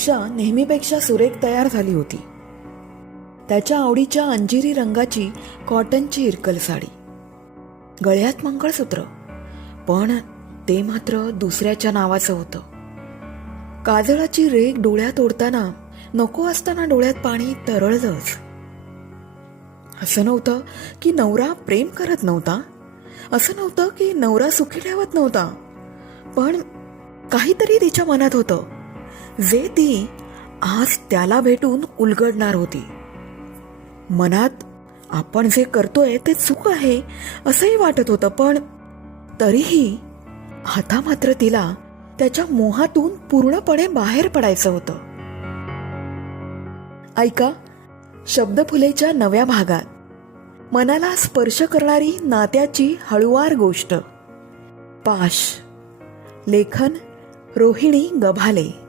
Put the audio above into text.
ईशा नेहमीपेक्षा सुरेख तयार झाली होती. त्याच्या आवडीच्या अंजिरी रंगाची कॉटनची इरकल साडी, गळ्यात मंगळसूत्र, पण ते मात्र दुसऱ्याच्या नावाचं होतं. काजळाची रेघ डोळ्यात ओढताना नको असताना डोळ्यात पाणी तरळलंच. असं नव्हतं की नवरा प्रेम करत नव्हता, असं नव्हतं की नवरा सुखी ठेवत नव्हता, पण काहीतरी तिच्या मनात होतं जे ती आज त्याला भेटून उलगडणार होती. मनात आपण जे करतोय ते चूक आहे असंही वाटत होतं, पण तरीही आता मात्र तिला त्याच्या मोहातून पूर्णपणे बाहेर पडायचं होतं. ऐका शब्दफुलेच्या नव्या भागात मनाला स्पर्श करणारी नात्याची हळुवार गोष्ट. पाश. लेखन रोहिणी गभाले.